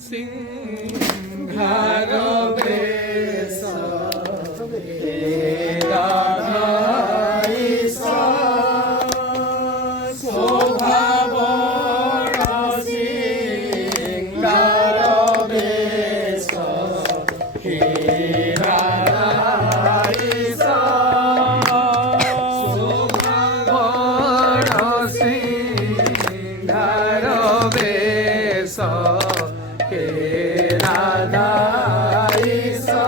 সিংহার বেশ হে রাধা ঈশা স্বভাব সিংহার বেশ হে রাধা ঈশা স্বভাব সিংহার বেশ হে রাধা ঈশা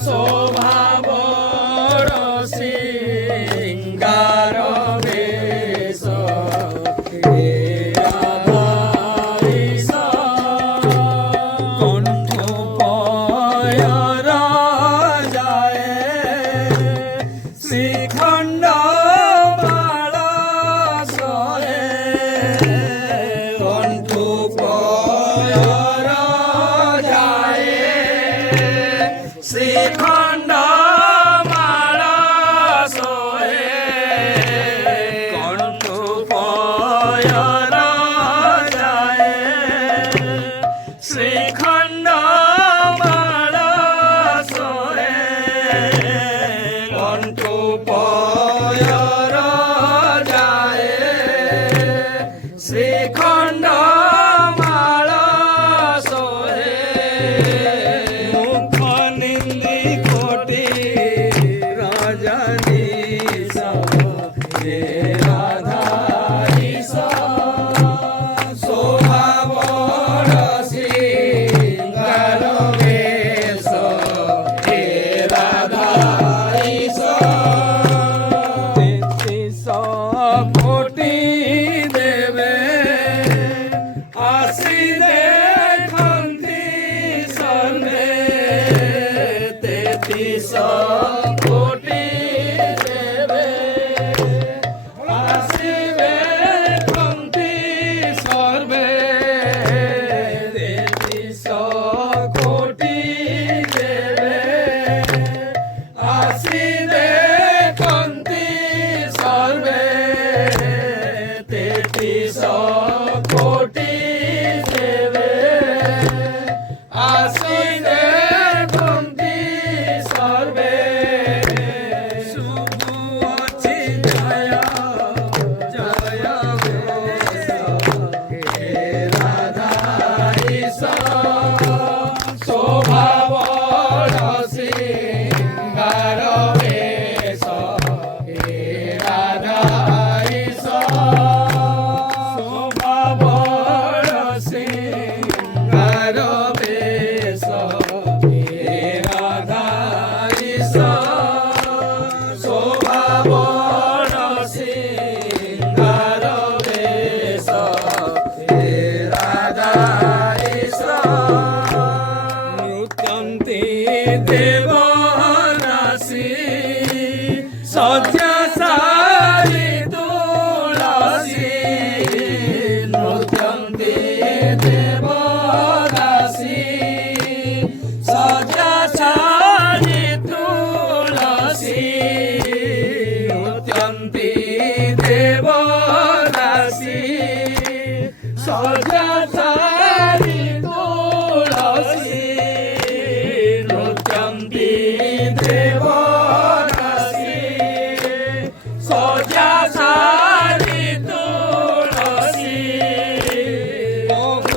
স্বভাব সিংহার বেশ হে রাধা ঈশা কণ্ঠ পয়র যায় শ্রীখণ্ড মালা সয়ে কণ্ঠ পয়র যায় শ্রীখণ্ড মালা সয়ে কণ্ঠ পয়র যায় শ্রীখণ্ড মালা সয়ে কণ্ঠ পয়র যায় শ্রীখণ্ড মালা সয়ে মুখ নিন্দি কোটি রজনীশ হে রাধা ঈশা স্বভাব সিংহার বেশ হে রাধা ঈশা তেত্রিশ কোটি দেবে আসি দেখন্তি সর্বে তেত্রিশ কোটি দেবে আসিবে কন্তি সর্বে তেত্রিশ কোটি দেবে আসিবে কন্তি সর্বে তেত্রিশ কোটি দেবে আসিবে কন্তি সর্বে শুভ আছে জয় জয় ঘোষ হে রাধা ঈশা স্বভাব সিংহার বেশ হে রাধা ঈশা স্বভাব সিংহার বেশ হে রাধা ঈশা স্বভাব সিংহার বেশ হে রাধা ঈশা নৃত্যন্তি দেব রাশি শয্যা সারি তুলসী নৃত্যন্তি দেব রাশি শয্যা সারি তুলসী নৃত্যন্তি দেব রাশি শয্যা সারি তুলসী নৃত্যন্তি দেব রাশি শয্যা সারি তুলসী মোহ